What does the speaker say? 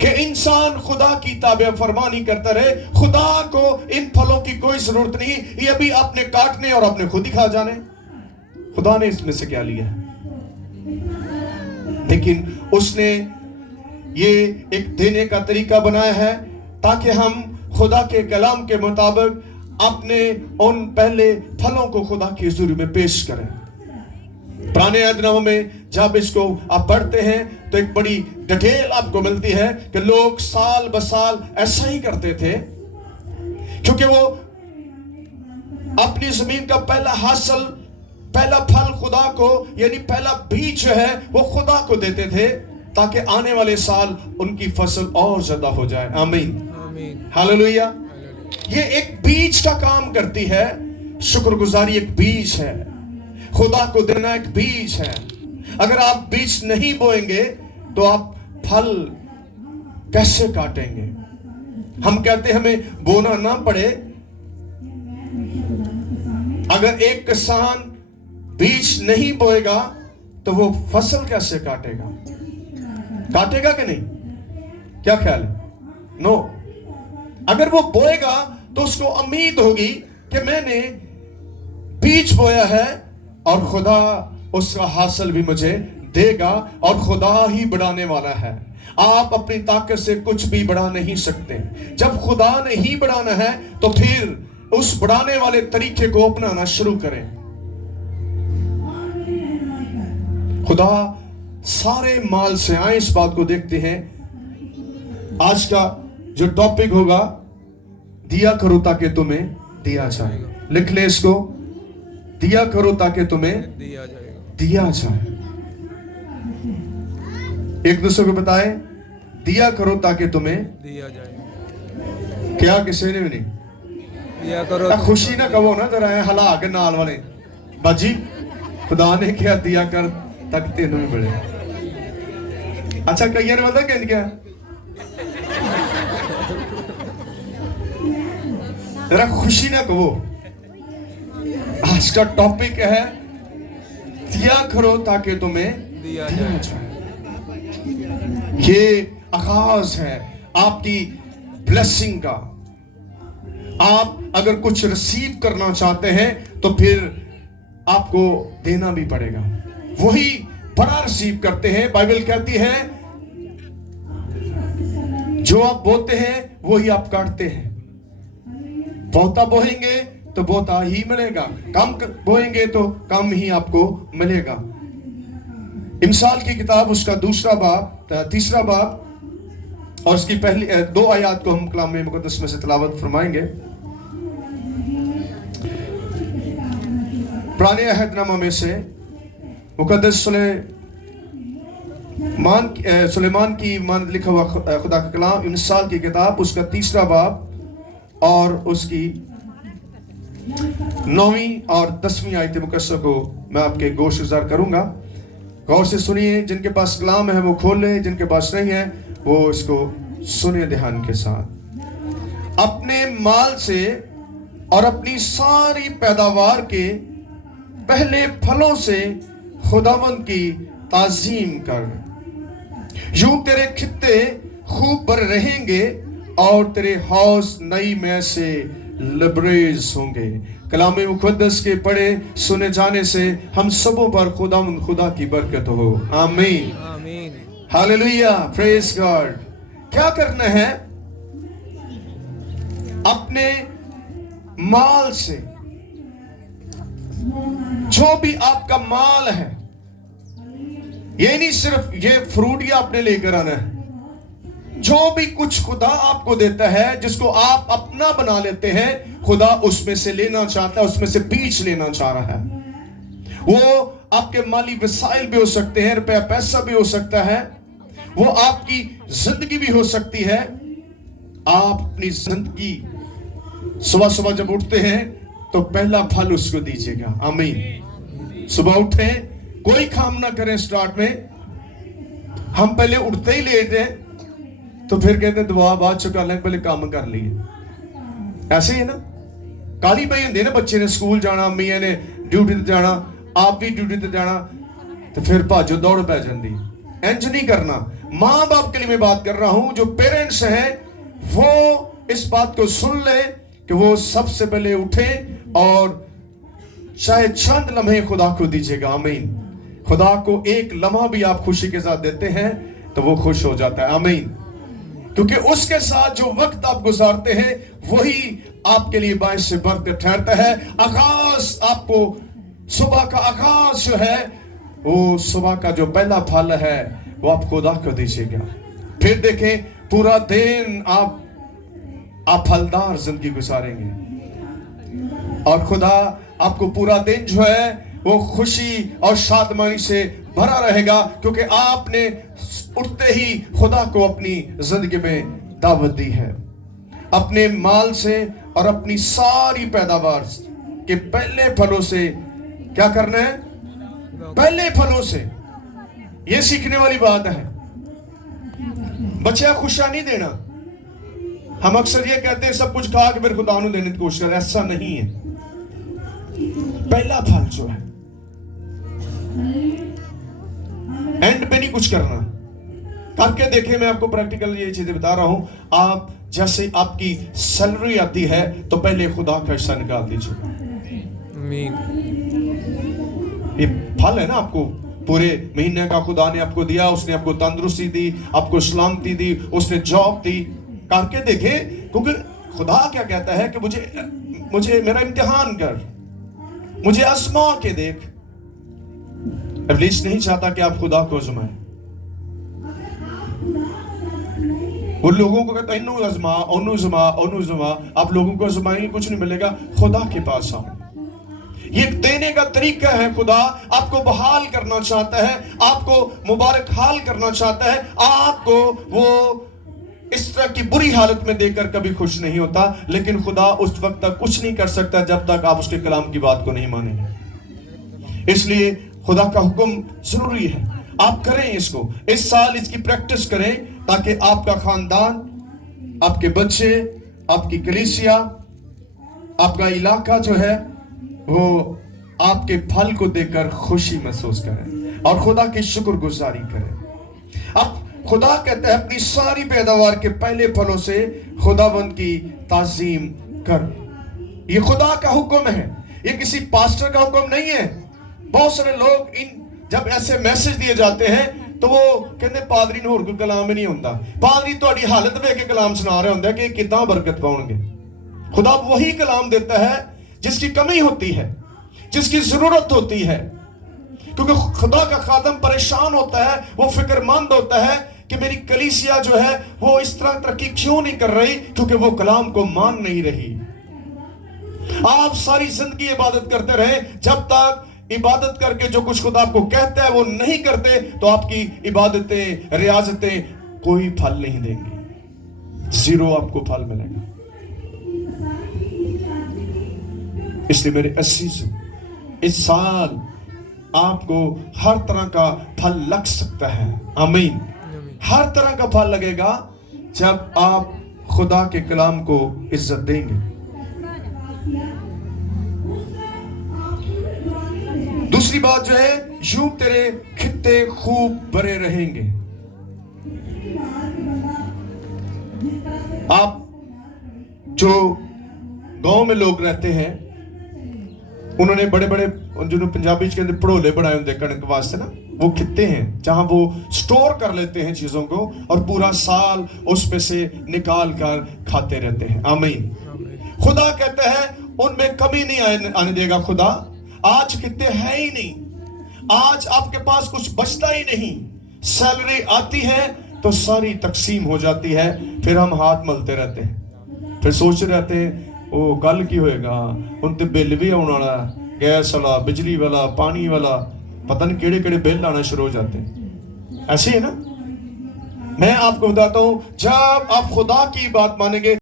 کہ انسان خدا کی تابع فرمانی کرتا رہے. خدا کو ان پھلوں کی کوئی ضرورت نہیں, یہ بھی اپنے کاٹنے اور اپنے خود ہی کھا جانے. خدا نے اس میں سے کیا لیا ہے؟ لیکن اس نے یہ ایک دینے کا طریقہ بنایا ہے تاکہ ہم خدا کے کلام کے مطابق اپنے ان پہلے پھلوں کو خدا کی حضور میں پیش کریں. پرانے عہد نامہ میں جب اس کو آپ پڑھتے ہیں تو ایک بڑی ڈیٹیل آپ کو ملتی ہے کہ لوگ سال بسال ایسا ہی کرتے تھے, کیونکہ وہ اپنی زمین کا پہلا حاصل, پہلا پھل خدا کو, یعنی پہلا بیج جو ہے وہ خدا کو دیتے تھے تاکہ آنے والے سال ان کی فصل اور زیادہ ہو جائے. آمین, ہاللویہ. یہ ایک بیج کا کام کرتی ہے. شکر گزاری ایک بیج ہے, خدا کو دینا ایک بیج ہے. اگر آپ بیج نہیں بوئیں گے تو آپ پھل کیسے کاٹیں گے؟ ہم کہتے ہیں ہمیں بونا نہ پڑے. اگر ایک کسان بیج نہیں بوئے گا تو وہ فصل کیسے کاٹے گا؟ کاٹے گا کہ نہیں؟ کیا خیال ہے؟ نو. اگر وہ بوئے گا تو اس کو امید ہوگی کہ میں نے بیج بویا ہے اور خدا اس کا حاصل بھی مجھے دے گا, اور خدا ہی بڑھانے والا ہے. آپ اپنی طاقت سے کچھ بھی بڑھا نہیں سکتے. جب خدا نے ہی بڑھانا ہے تو پھر اس بڑھانے والے طریقے کو اپنانا شروع کریں. خدا سارے مال سے, آئیں اس بات کو دیکھتے ہیں. آج کا جو ٹاپک ہوگا, دیا کرو تاکہ تمہیں دیا جائے. لکھ لیں اس کو, دیا کرو تاکہ تمہیں دیا جائے. ایک دوسرے کو بتائیں, دیا کرو تاکہ تمہیں دیا جائے. کیا کسی نے بھی نہیں دیا کرو, خوشی نہ کہو نا ذرا ہلا کے نال والے, باجی خدا نے کیا دیا کر تک تینوں ملے. اچھا کئی نے بتا کہ کیا ذرا خوشی نہ کہو. آج کا ٹاپک ہے دیا کرو تاکہ تمہیں دیا جائے. یہ آغاز ہے آپ کی بلیسنگ کا. آپ اگر کچھ ریسیو کرنا چاہتے ہیں تو پھر آپ کو دینا بھی پڑے گا. وہی بڑا ریسیو کرتے ہیں. بائبل کہتی ہے جو آپ بوتے ہیں وہی آپ کاٹتے ہیں. بہتا بوئیں گے تو بہتا ہی ملے گا, کم بوئیں گے تو کم ہی آپ کو ملے گا. امثال کی کتاب اس کا تیسرا باب اور اس کی پہلی 2 آیات کو ہم کلام مقدس میں سے تلاوت فرمائیں گے. پرانے عہد نامہ میں سے مقدس سلیمان کی مانند لکھا ہوا خدا کا کلام, امثال کی کتاب اس کا 3 باب اور اس کی 9ویں اور 10ویں آیت مقدسہ کو میں آپ کے گوش گزار کروں گا. غور سے سنیے. جن کے پاس کلام ہے وہ کھول لے, جن کے پاس نہیں ہے وہ اس کو سنے دھیان کے ساتھ. اپنے مال سے اور اپنی ساری پیداوار کے پہلے پھلوں سے خداوند کی تعظیم کر. یوں تیرے خطے خوب بر رہیں گے اور تیرے حوض نئی میں سے لبریز ہوں گے. کلام مقدس کے پڑھے سنے جانے سے ہم سبوں پر خدا کی برکت ہو. آمین, ہاللویہ, پریز گاڈ. کیا کرنا ہے؟ اپنے مال سے, جو بھی آپ کا مال ہے, یہ نہیں صرف یہ فروٹ ہی آپ نے لے کر آنا ہے. جو بھی کچھ خدا آپ کو دیتا ہے, جس کو آپ اپنا بنا لیتے ہیں, خدا اس میں سے لینا چاہتا ہے, اس میں سے بیج لینا چاہ رہا ہے. وہ آپ کے مالی وسائل بھی ہو سکتے ہیں, روپیہ پیسہ بھی ہو سکتا ہے, وہ آپ کی زندگی بھی ہو سکتی ہے. آپ اپنی زندگی صبح جب اٹھتے ہیں تو پہلا پھل اس کو دیجیے گا. آمین. صبح اٹھیں, کوئی کام نہ کریں سٹارٹ میں. ہم پہلے اٹھتے ہی لیتے ہیں تو پھر کہتے ہیں دعا بعد چکا لیں, پہلے کام کر لیے. ایسے ہی ہے نا. کالی پئی ہوندی نا, بچے نے سکول جانا, امی نے ڈیوٹی تے جانا, آپ بھی ڈیوٹی تے جانا, تو پھر بھاجو دوڑ پہ جاندی. انج نہیں کرنا. माँ बाप के लिए मैं बात कर रहा हूं, जो पेरेंट्स हैं वो इस बात को सुन ले कि वो सबसे पहले उठे और चाहे चंद लम्हे खुदा को दीजिएगा। आमीन। खुदा को एक लम्हा भी आप खुशी के साथ देते हैं तो वो खुश हो जाता है। आमीन। क्योंकि उसके साथ जो वक्त आप गुजारते हैं वही आपके लिए बायस से बरकत ठहरता है। आकाश आपको सुबह का आकाश जो है वो सुबह का जो पहला फल है वो आप खुदा को दीजिएगा। फिर देखें पूरा दिन आप फलदार जिंदगी गुजारेंगे और खुदा आपको पूरा दिन जो है वो खुशी और शादमानी से भरा रहेगा, क्योंकि आपने उठते ही खुदा को अपनी जिंदगी में दावत दी है। अपने माल से और अपनी सारी पैदावार के पहले फलों से क्या करना है? पहले फलों से। ये सीखने वाली बात है। बच्चा खुशियां नहीं देना। हम अक्सर ये कहते हैं सब कुछ खा के फिर खुदा को देने की कोशिश करें, ऐसा नहीं है। पहला फल जो है एंड पे नहीं कुछ करना, करके देखें। मैं आपको प्रैक्टिकल ये चीजें बता रहा हूं। आप जैसे आपकी सैलरी आती है तो पहले खुदा का हिस्सा निकाल दीजिए। ये फल है ना, आपको पूरे महीने का खुदा ने आपको दिया, उसने आपको तंदुरुस्ती दी, आपको सलामती दी, उसने जॉब दी। करके देखे, क्योंकि खुदा क्या कहता है कि मुझे मेरा इम्तिहान कर, मुझे आजमा के देख। इब्लीस नहीं चाहता कि आप खुदा को आजमाएं। वो लोगों को कहता है इन्नू आजमा, ओनू आजमा, ओनू आजमा। आप लोगों को आजमाएंगे कुछ नहीं मिलेगा। खुदा के पास आओ। ये देने का तरीका है। खुदा आपको बहाल करना चाहता है, आपको मुबारक हाल करना चाहता है। आपको वो इस तरह की बुरी हालत में देखकर कभी खुश नहीं होता, लेकिन खुदा उस वक्त तक कुछ नहीं कर सकता जब तक आप उसके कलाम की बात को नहीं मानेंगे। इसलिए खुदा का हुक्म जरूरी है, आप करें इसको। इस साल इसकी प्रैक्टिस करें ताकि आपका खानदान, आपके बच्चे, आपकी कलीसिया, आपका इलाका जो है वो आपके फल को देखकर खुशी महसूस करें और खुदा की शुक्रगुजारी करें। अब खुदा कहता है अपनी सारी पैदावार के पहले फलों से खुदावंद की ताजीम कर। ये खुदा का हुक्म है, ये किसी पास्टर का हुक्म नहीं है। बहुत सारे लोग जब ऐसे मैसेज दिए जाते हैं तो वो कहते पादरी ने होर कोई कलाम ही नहीं होता। पादरी तुम्हारी हालत देख के कलाम सुना रहा होता है कि कितना बरकत पाओगे। खुदा वही कलाम देता है जिसकी कमी होती है, जिसकी जरूरत होती है। क्योंकि खुदा का खादम परेशान होता है, वो फिक्रमंद होता है कि मेरी कलीसिया जो है वो इस तरह तरक्की क्यों नहीं कर रही, क्योंकि वो कलाम को मान नहीं रही। आप सारी जिंदगी इबादत करते रहे, जब तक इबादत करके जो कुछ खुदा आपको कहता है वो नहीं करते तो आपकी इबादतें, रियाजतें कोई फल नहीं देंगी, जीरो आपको फल मिलेगा। इसलिए मेरे अजीजों, इस साल आपको हर तरह का फल लग सकता है। आमीन। हर तरह का फल लगेगा जब आप खुदा के कलाम को इज्जत देंगे। दूसरी बात जो है, यूं तेरे खित्ते खूब भरे रहेंगे। आप जो गांव में लोग रहते हैं उन्होंने बड़े बड़े जो पंजाबी कहते पड़ोले बनाए होंगे कणक वास्ते ना, वो खित्ते हैं जहां वो स्टोर कर लेते हैं चीजों को और पूरा साल उस पे से निकाल कर खाते रहते हैं। आमीन। खुदा कहते हैं उनमें कमी नहीं आने देगा खुदा। आज खित्ते है ही नहीं, आज आपके पास कुछ बचता ही नहीं। सैलरी आती है तो सारी तकसीम हो जाती है, फिर हम हाथ मलते रहते हैं, फिर सोच रहते हैं वो कल की होएगा, उन ते बिल भी आने वाला, गैस वाला, बिजली वाला, पानी वाला, पता नहीं केड़े केड़े बिल आना शुरू हो जाते हैं। ऐसे है ना। मैं आपको बताता हूं, जब आप खुदा की बात मानेंगे